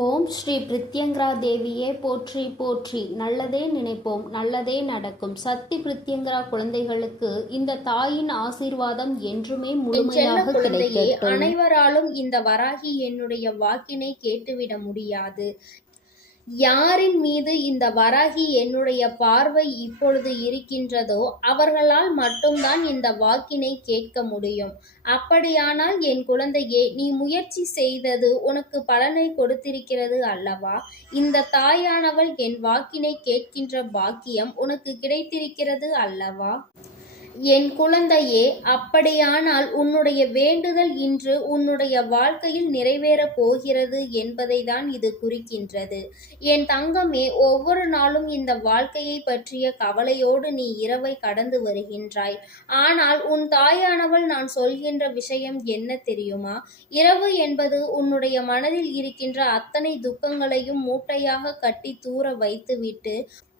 ஓம் ஸ்ரீ பிரித்யங்கரா தேவியே போற்றி போற்றி. நல்லதே நினைப்போம், நல்லதே நடக்கும். சக்தி பிரித்யங்கரா குழந்தைகளுக்கு இந்த தாயின் ஆசீர்வாதம் என்றுமே முழுமையாக கிடைக்கட்டும். அனைவராலும் இந்த வராகி என்னுடைய வாக்கினை கேட்டுவிட முடியாது. யாரின் மீது இந்த வராகி என்னுடைய பார்வை இப்பொழுது இருக்கின்றதோ அவர்களால் மட்டும்தான் இந்த வாக்கினை கேட்க முடியும். அப்படியானால் என் குழந்தையே, நீ முயற்சி செய்தது உனக்கு பலனை கொடுத்திருக்கிறது அல்லவா? இந்த தாயானவள் என் வாக்கினை கேட்கின்ற பாக்கியம் உனக்கு கிடைத்திருக்கிறது அல்லவா? என் குழந்தையே, அப்படியானால் உன்னுடைய வேண்டுதல் இன்று உன்னுடைய வாழ்க்கையில் நிறைவேறப் போகிறது என்பதை தான் இது குறிக்கின்றது. என் தங்கமே, ஒவ்வொரு நாளும் இந்த வாழ்க்கையை பற்றிய கவலையோடு நீ இரவை கடந்து வருகின்றாய். ஆனால் உன் தாயானவள் நான் சொல்கின்ற விஷயம் என்ன தெரியுமா? இரவு என்பது உன்னுடைய மனதில் இருக்கின்ற அத்தனை துக்கங்களையும் மூட்டையாக கட்டி தூர வைத்துவிட்டு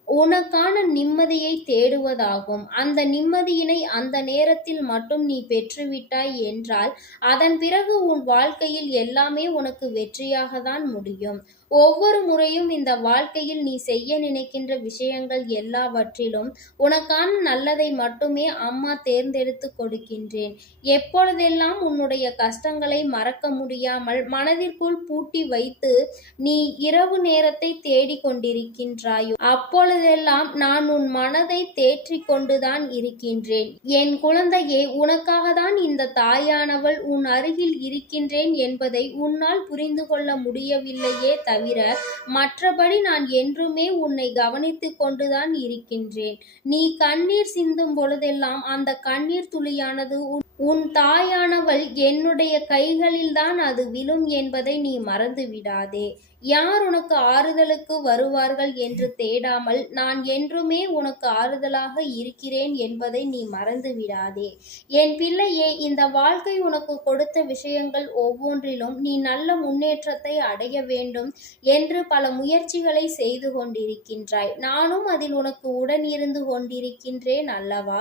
உனக்கான நிம்மதியை தேடுவதாகும். அந்த நிம்மதியினை அந்த நேரத்தில் மட்டும் நீ பெற்றுவிட்டாய் என்றால் அதன் பிறகு உன் வாழ்க்கையில் எல்லாமே உனக்கு வெற்றியாக தான் முடியும். ஒவ்வொரு முறையும் இந்த வாழ்க்கையில் நீ செய்ய நினைக்கின்ற விஷயங்கள் எல்லாவற்றிலும் உனக்கான நல்லதை மட்டுமே அம்மா தேர்ந்தெடுத்து கொடுக்கின்றேன். எப்பொழுதெல்லாம் உன்னுடைய கஷ்டங்களை மறக்க முடியாமல் மனதிற்குள் பூட்டி வைத்து நீ இரவு நேரத்தை தேடிக் கொண்டிருக்கின்றாயோ அப்பொழுதெல்லாம் நான் உன் மனதை தேற்றிக் கொண்டுதான் இருக்கின்றேன். என் குழந்தையே, உனக்காக தான் இந்த தாயானவள் உன் அருகில் இருக்கின்றேன் என்பதை உன்னால் புரிந்து கொள்ள முடியவில்லையே தவிர மற்றபடி நான் என்றுமே உன்னை கவனித்துக் கொண்டுதான் இருக்கின்றேன். நீ கண்ணீர் சிந்தும் பொழுதெல்லாம் அந்த கண்ணீர் துளியானது உன் தாயானவள் என்னுடைய கைகளில்தான் அது விழும் என்பதை நீ மறந்து விடாதே. யார் உனக்கு ஆறுதலுக்கு வருவார்கள் என்று தேடாமல் நான் என்றுமே உனக்கு ஆறுதலாக இருக்கிறேன் என்பதை நீ மறந்து விடாதே. என் பிள்ளையே, இந்த வாழ்க்கை உனக்கு கொடுத்த விஷயங்கள் ஒவ்வொன்றிலும் நீ நல்ல முன்னேற்றத்தை அடைய வேண்டும் என்று பல முயற்சிகளை செய்து கொண்டிருக்கின்றாய். நானும் அதில் உனக்கு உடன் இருந்து கொண்டிருக்கின்றேன் அல்லவா?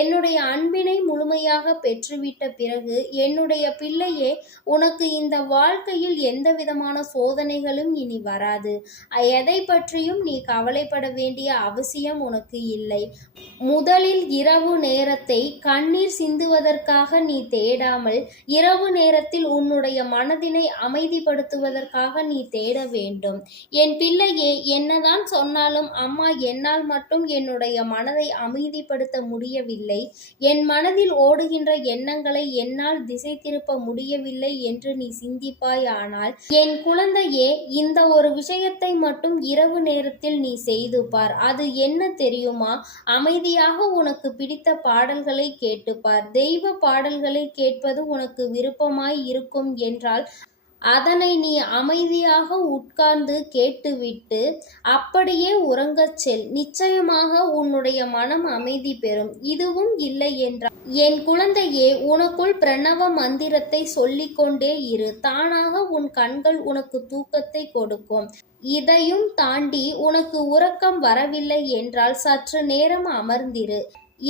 என்னுடைய அன்பினை முழுமையாக பெற்றுவிட்ட பிறகு என்னுடைய பிள்ளையே, உனக்கு இந்த வாழ்க்கையில் எந்த விதமான சோதனைகள் இனி வராது. எதை பற்றியும் நீ கவலைப்பட வேண்டிய அவசியம் உனக்கு இல்லை. முதலில் இரவு நேரத்தை கண்ணீர் சிந்துவதற்காக நீ தேடாமல் இரவு நேரத்தில் உன்னுடைய மனதினை அமைதிப்படுத்துவதற்காக நீ தேட வேண்டும். என் பிள்ளையே, என்னதான் சொன்னாலும் அம்மா என்னால் மட்டும் என்னுடைய மனதை அமைதிப்படுத்த முடியவில்லை, என் மனதில் ஓடுகின்ற எண்ணங்களை என்னால் திசை திருப்ப முடியவில்லை என்று நீ சிந்திப்பாய். ஆனால் என் குழந்தையே, இந்த ஒரு விஷயத்தை மட்டும் இரவு நேரத்தில் நீ செய்து பார். அது என்ன தெரியுமா? அமைதியாக உனக்கு பிடித்த பாடல்களை கேட்டுப்பார். தெய்வ பாடல்களை கேட்பது உனக்கு விருப்பமாய் இருக்கும் என்றால் அதனை நீ அமைதியாக உட்கார்ந்து கேட்டுவிட்டு அப்படியே உறங்கச் செல். நிச்சயமாக உன்னுடைய மனம் அமைதி பெறும். இதுவும் இல்லை என்றால் என் குழந்தையே, உனக்குள் பிரணவ மந்திரத்தை சொல்லிக்கொண்டே இரு. தானாக உன் கண்கள் உனக்கு தூக்கத்தை கொடுக்கும். இதையும் தாண்டி உனக்கு உறக்கம் வரவில்லை என்றால் சற்று நேரம் அமர்ந்திரு.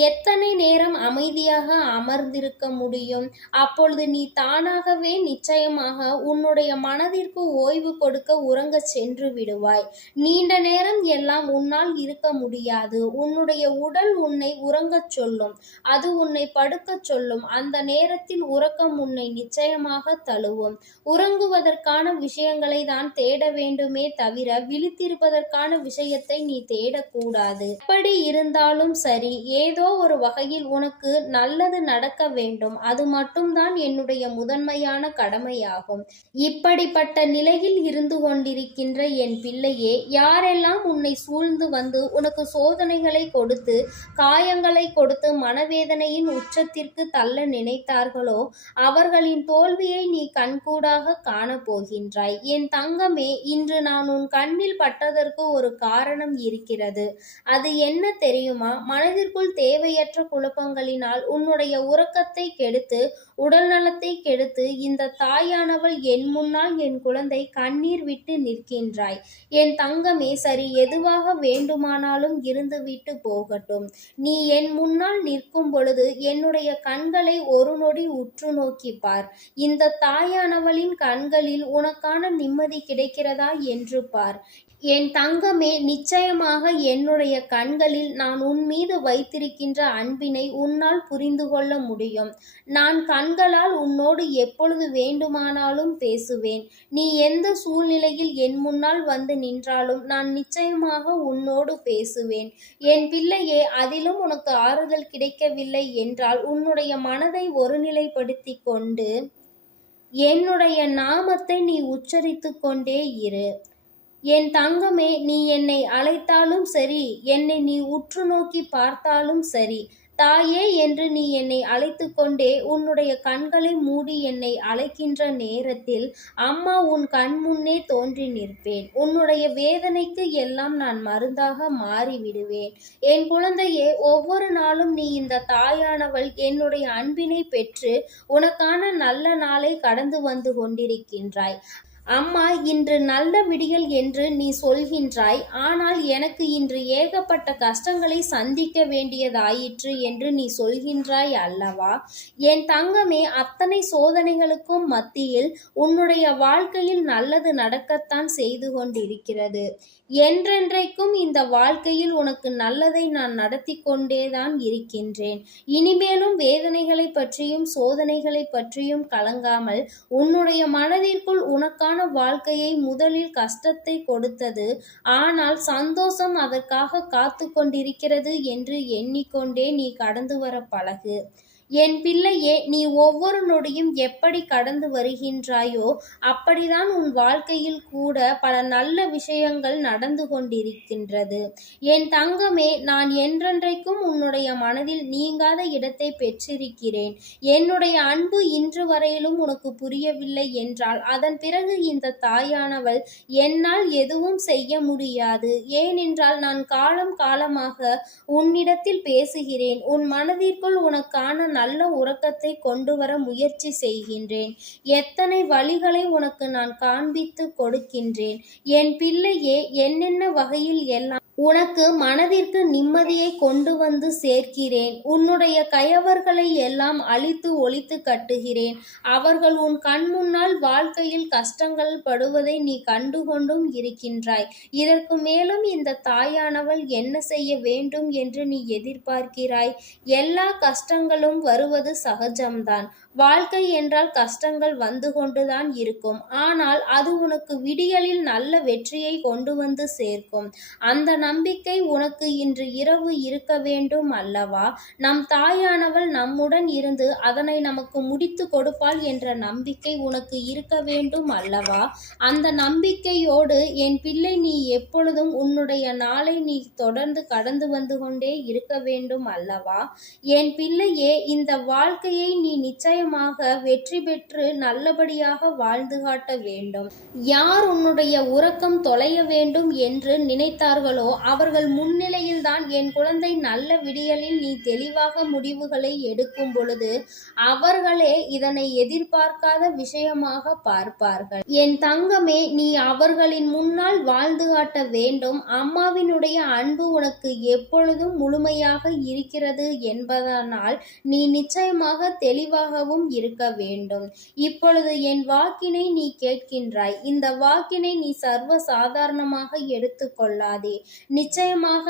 எத்தனை நேரம் அமைதியாக அமர்ந்திருக்க முடியும்? அப்பொழுது நீ தானாகவே நிச்சயமாக உன்னுடைய மனதிற்கு ஓய்வு கொடுக்க உறங்க சென்று விடுவாய். நீண்ட நேரம் எல்லாம் உன்னால் இருக்க முடியாது. உன்னுடைய உடல் உன்னை உறங்கச் சொல்லும், அது உன்னை படுக்கச் சொல்லும். அந்த நேரத்தில் உறக்கம் உன்னை நிச்சயமாக தழுவும். உறங்குவதற்கான விஷயங்களை தான் தேட வேண்டுமே தவிர விழித்திருப்பதற்கான விஷயத்தை நீ தேடக்கூடாது. எப்படி இருந்தாலும் சரி, ஏதோ ஒரு வகையில் உனக்கு நல்லது நடக்க வேண்டும். அது மட்டும்தான் என்னுடைய முதன்மையான கடமையாகும். இப்படிப்பட்ட நிலையில் இருந்து கொண்டிருக்கின்ற என் பிள்ளையே, யாரெல்லாம் உன்னை சூழ்ந்து வந்து உனக்கு சோதனைகளை கொடுத்து காயங்களை கொடுத்து மனவேதனையின் உச்சத்திற்கு தள்ள நினைத்தார்களோ அவர்களின் தோல்வியை நீ கண்கூடாக காணப்போகின்றாய். என் தங்கமே, இன்று நான் உன் கண்ணில் பட்டதற்கு ஒரு காரணம் இருக்கிறது. அது என்ன தெரியுமா? மனதிற்குள் தேவையற்ற குழப்பங்களினால் உன்னுடைய உறக்கத்தை கெடுத்து உடல் நலத்தை கெடுத்து இந்த தாயானவள் என் முன்னால் என் குழந்தை கண்ணீர் விட்டு நிற்கின்றாய். என் தங்கமே, சரி, எதுவாக வேண்டுமானாலும் இருந்துவிட்டு போகட்டும். நீ என் முன்னால் நிற்கும் பொழுது என்னுடைய கண்களை ஒரு நொடி உற்று நோக்கி பார். இந்த தாயானவளின் கண்களில் உனக்கான நிம்மதி கிடைக்கிறதா என்று பார். என் தங்கமே, நிச்சயமாக என்னுடைய கண்களில் நான் உன் மீது வைத்திருக்கின்ற அன்பினை உன்னால் புரிந்து கொள்ள முடியும். நான் கண்களால் உன்னோடு எப்பொழுது வேண்டுமானாலும் பேசுவேன். நீ எந்த சூழ்நிலையில் என் முன்னால் வந்து நின்றாலும் நான் நிச்சயமாக உன்னோடு பேசுவேன். என் பிள்ளையே, அதிலும் உனக்கு ஆறுதல் கிடைக்கவில்லை என்றால் உன்னுடைய மனதை ஒருநிலைப்படுத்தி கொண்டு என்னுடைய நாமத்தை நீ உச்சரித்து கொண்டே இரு. என் தங்கமே, நீ என்னை அழைத்தாலும் சரி, என்னை நீ உற்று நோக்கி பார்த்தாலும் சரி, தாயே என்று நீ என்னை அழைத்து கொண்டே உன்னுடைய கண்களை மூடி என்னை அழைக்கின்ற நேரத்தில் அம்மா உன் கண் முன்னே தோன்றி நிற்பேன். உன்னுடைய வேதனைக்கு எல்லாம் நான் மருந்தாக மாறிவிடுவேன். என் குழந்தையே, ஒவ்வொரு நாளும் நீ இந்த தாயானவள் என்னுடைய அன்பினை பெற்று உனக்கான நல்ல நாளை கடந்து வந்து கொண்டிருக்கின்றாய். அம்மா, இன்று நல்ல விடியல் என்று நீ சொல்கின்றாய். ஆனால் எனக்கு இன்று ஏகப்பட்ட கஷ்டங்களை சந்திக்க வேண்டியதாயிற்று என்று நீ சொல்கின்றாய் அல்லவா? என் தங்கமே, அத்தனை சோதனைகளுக்கும் மத்தியில் உன்னுடைய வாழ்க்கையில் நல்லது நடக்கத்தான் செய்து கொண்டிருக்கிறது. என்றென்றைக்கும் இந்த வாழ்க்கையில் உனக்கு நல்லதை நான் நடத்தி கொண்டேதான் இருக்கின்றேன். இனிமேலும் வேதனைகளை பற்றியும் சோதனைகளை பற்றியும் கலங்காமல் உன்னுடைய மனதிற்குள் உனக்கான வாழ்க்கையை முதலில் கஷ்டத்தை கொடுத்தது, ஆனால் சந்தோஷம் அதற்காக காத்து கொண்டிருக்கிறது என்று எண்ணிக்கொண்டே நீ கடந்து வர பழகு. என் பிள்ளையே, நீ ஒவ்வொரு நொடியும் எப்படி கடந்து வருகின்றாயோ அப்படிதான் உன் வாழ்க்கையில் கூட பல நல்ல விஷயங்கள் நடந்து கொண்டிருக்கின்றது. என் தங்கமே, நான் என்றென்றைக்கும் உன்னுடைய மனதில் நீங்காத இடத்தை பெற்றிருக்கிறேன். என்னுடைய அன்பு இன்று வரையிலும் உனக்கு புரியவில்லை என்றால் அதன் பிறகு இந்த தாயானவள் என்னால் எதுவும் செய்ய முடியாது. ஏனென்றால் நான் காலம் காலமாக உன்னிடத்தில் பேசுகிறேன். உன் மனதிற்குள் உனக்கான நல்ல உறக்கத்தை கொண்டு வர முயற்சி செய்கின்றேன். எத்தனை வழிகளை உனக்கு நான் காண்பித்து கொடுக்கின்றேன். என் பிள்ளையே, என்னென்ன வகையில் எல்லாம் உனக்கு மனதிற்கு நிம்மதியை கொண்டு வந்து சேர்க்கிறேன். உன்னுடைய கயவர்களை எல்லாம் அழித்து ஒழித்து கட்டுகிறேன். அவர்கள் உன் கண் முன்னால் வாழ்க்கையில் கஷ்டங்கள் படுவதை நீ கண்டுகொண்டும் இருக்கின்றாய். இதற்கு மேலும் இந்த தாயானவள் என்ன செய்ய வேண்டும் என்று நீ எதிர்பார்க்கிறாய்? எல்லா கஷ்டங்களும் வருவது சகஜம்தான். வாழ்க்கை என்றால் கஷ்டங்கள் வந்து கொண்டுதான் இருக்கும். ஆனால் அது உனக்கு விடியலில் நல்ல வெற்றியை கொண்டு வந்து சேர்க்கும். அந்த நம்பிக்கை உனக்கு இன்று இரவு இருக்க வேண்டும் அல்லவா? நம் தாயானவள் நம்முடன் இருந்து அதனை நமக்கு முடித்து கொடுப்பாள் என்ற நம்பிக்கை உனக்கு இருக்க வேண்டும் அல்லவா? அந்த நம்பிக்கையோடு என் பிள்ளை, நீ எப்பொழுதும் உன்னுடைய நாளை நீ தொடர்ந்து கடந்து வந்து கொண்டே இருக்க வேண்டும் அல்லவா? என் பிள்ளையே, இந்த வாழ்க்கையை நீ நிச்சயமாக வெற்றி பெற்று நல்லபடியாக வாழ்ந்து காட்ட வேண்டும். யார் உன்னுடைய உறக்கம் தொலைய வேண்டும் என்று நினைத்தார்களோ அவர்கள் முன்னிலையில்தான் என் குழந்தை நல்ல விடியலில் நீ தெளிவாக முடிவுகளை எடுக்கும் பொழுது அவர்களே இதனை எதிர்பார்க்காத விஷயமாக பார்ப்பார்கள். என் தங்கமே, நீ அவர்களின் முன்னால் வாழ்ந்து காட்ட வேண்டும். அம்மாவினுடைய அன்பு உனக்கு எப்பொழுதும் முழுமையாக இருக்கிறது என்பதனால் நீ நிச்சயமாக தெளிவாகவும் இருக்க வேண்டும். இப்பொழுது என் வாக்கினை நீ கேட்கின்றாய். இந்த வாக்கினை நீ சர்வ சாதாரணமாக எடுத்துக்கொள்ளாதே. நிச்சயமாக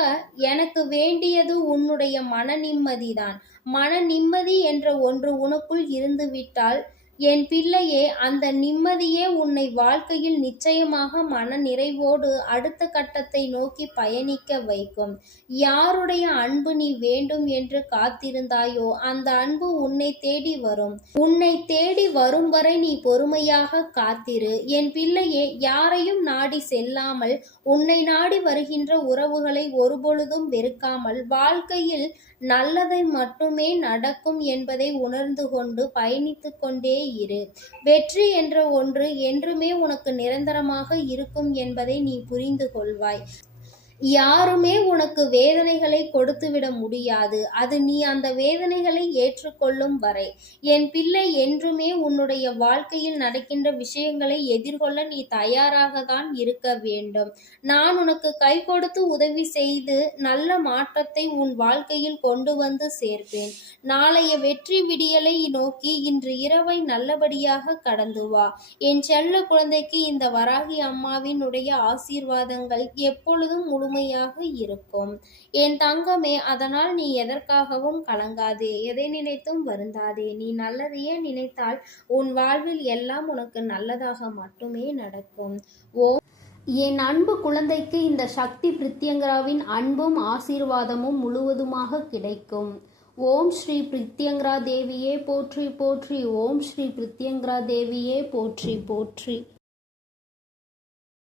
எனக்கு வேண்டியது உன்னுடைய மன நிம்மதிதான். மன நிம்மதி என்ற ஒன்று உனக்குள் இருந்துவிட்டால் என் பிள்ளையே, அந்த நிம்மதியே உன்னை வாழ்க்கையில் நிச்சயமாக மன நிறைவோடு அடுத்த கட்டத்தை நோக்கி பயணிக்க வைக்கும். யாருடைய அன்பு நீ வேண்டும் என்று காத்திருந்தாயோ அந்த அன்பு உன்னை தேடி வரும். உன்னை தேடி வரும் வரை நீ பொறுமையாக காத்திரு. என் பிள்ளையே, யாரையும் நாடி செல்லாமல் உன்னை நாடி வருகின்ற உறவுகளை ஒருபொழுதும் வெறுக்காமல் வாழ்க்கையில் நல்லதை மட்டுமே நடக்கும் என்பதை உணர்ந்து கொண்டு பயணித்து கொண்டே இரு. வெற்றி என்ற ஒன்று என்றுமே உனக்கு நிரந்தரமாக இருக்கும் என்பதை நீ புரிந்து கொள்வாய். யாருமே உனக்கு வேதனைகளை கொடுத்துவிட முடியாது. அது நீ அந்த வேதனைகளை ஏற்றுக்கொள்ளும் வரை. என் பிள்ளை, என்றுமே உன்னுடைய வாழ்க்கையில் நடக்கின்ற விஷயங்களை எதிர்கொள்ள நீ தயாராக தான் இருக்க வேண்டும். நான் உனக்கு கை கொடுத்து உதவி செய்து நல்ல மாற்றத்தை உன் வாழ்க்கையில் கொண்டு வந்து சேர்ப்பேன். நாளைய வெற்றி விடியலை நோக்கி இன்று இரவை நல்லபடியாக கடந்து வா. என் செல்ல குழந்தைக்கு இந்த வராகி அம்மாவினுடைய ஆசீர்வாதங்கள் எப்பொழுதும் முழுமையாக இருக்கும். என் தங்கமே, அதனால் நீ எதற்காகவும் கலங்காதே, எதை நினைத்தும் வருந்தாதே. நீ நல்லதையே நினைத்தால் உன் வாழ்வில் எல்லாம் உனக்கு நல்லதாக மட்டுமே நடக்கும். என் அன்பு குழந்தைக்கு இந்த சக்தி பிரித்யங்கராவின் அன்பும் ஆசீர்வாதமும் முழுவதுமாக கிடைக்கும். ஓம் ஸ்ரீ பிரித்யங்கரா தேவியே போற்றி போற்றி. ஓம் ஸ்ரீ பிரித்யங்கரா தேவியே போற்றி போற்றி.